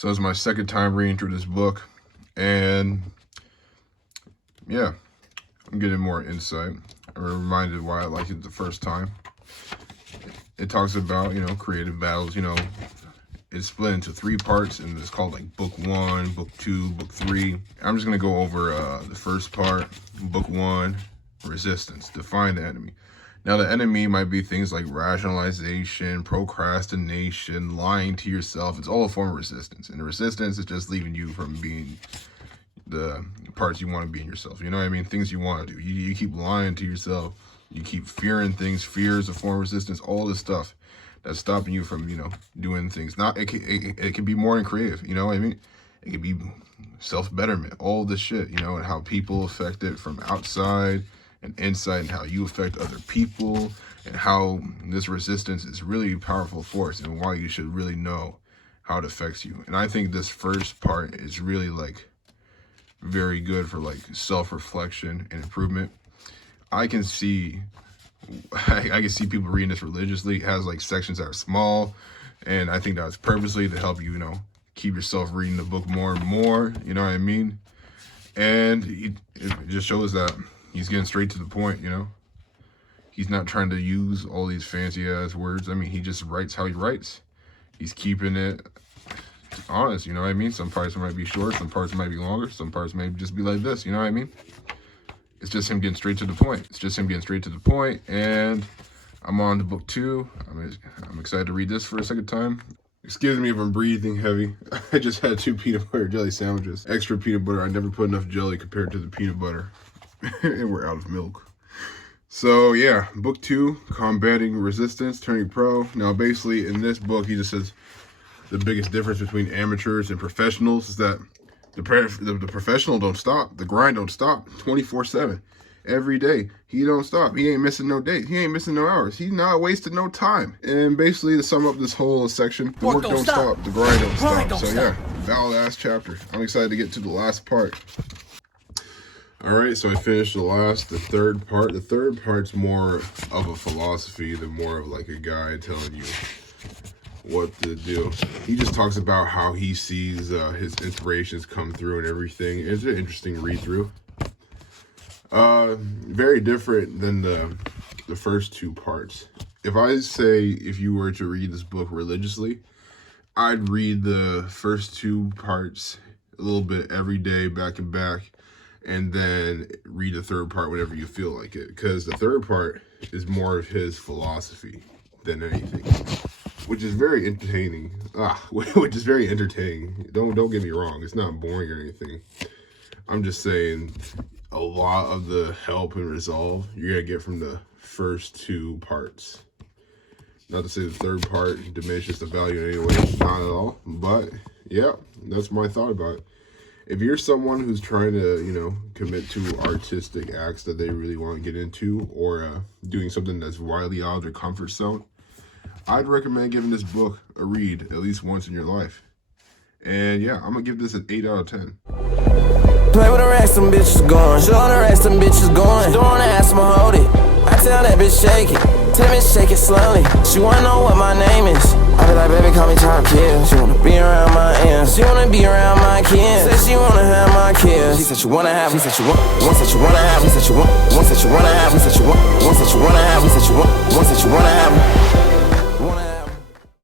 So it's my second time reading through this book, and yeah, I'm getting more insight. I'm reminded why I liked it the first time. It talks about, creative battles, it's split into 3 parts, and it's called like book 1, book 2, book 3. I'm just gonna go over the first part, book 1, resistance, define the enemy. Now the enemy might be things like rationalization, procrastination, lying to yourself. It's all a form of resistance. And the resistance is just leaving you from being the parts you want to be in yourself. You know what I mean? Things you want to do. You keep lying to yourself. You keep fearing things. Fear is a form of resistance. All this stuff that's stopping you from, doing things. It can be more than creative. You know what I mean? It can be self-betterment. All this shit, and how people affect it from outside and inside, and how you affect other people, and how this resistance is really a powerful force, and why you should really know how it affects you. And I think this first part is really very good for self-reflection and improvement. I can see people reading this religiously. It has sections that are small, and I think that's purposely to help you, keep yourself reading the book more and more. You know what I mean? And it just shows that he's getting straight to the point, He's not trying to use all these fancy ass words. I mean, he just writes how he writes. He's keeping it honest, you know what I mean? Some parts might be short, some parts might be longer, some parts may just be like this, you know what I mean? It's just him getting straight to the point. And I'm on to book 2. I'm excited to read this for a second time. Excuse me if I'm breathing heavy. I just had 2 peanut butter jelly sandwiches. Extra peanut butter. I never put enough jelly compared to the peanut butter. And we're out of milk. So yeah, book 2, combating resistance, turning pro. Now basically in this book, he just says the biggest difference between amateurs and professionals is that the professional don't stop. The grind don't stop 24/7. Every day, he don't stop. He ain't missing no days. He ain't missing no hours. He's not wasting no time. And basically, to sum up this whole section, the work don't stop. The grind don't stop. So yeah, valid ass chapter. I'm excited to get to the last part. All right, so I finished the third part. The third part's more of a philosophy than more of a guy telling you what to do. He just talks about how he sees his inspirations come through and everything. It's an interesting read through. Very different than the first 2 parts. If you were to read this book religiously, I'd read the first 2 parts a little bit every day, back and back, and then read the third part whenever you feel like it. Because the third part is more of his philosophy than anything, which is very entertaining. Which is very entertaining. Don't get me wrong. It's not boring or anything. I'm just saying, a lot of the help and resolve you're gonna get from the first 2 parts. Not to say the third part diminishes the value in any way, not at all. But yeah, that's my thought about it. If you're someone who's trying to, commit to artistic acts that they really want to get into, or doing something that's widely out of their comfort zone, I'd recommend giving this book a read at least once in your life. And yeah, I'm gonna give this an 8 out of 10. Play with the racks, them bitches going. Show the racks, them bitches going. Don't wanna ask me, hold it. I tell that bitch shake it. Tell me shake it slowly. She wanna know what my name is. I be like, baby, call me top kid. She wanna be around my ends. She wanna be around my kids. Said she wanna have my kids. She said she wanna have. She said she want. One said she wanna have. She said she want. One said she wanna have. She said she want. One said she wanna have. She said she want. One said she wanna have.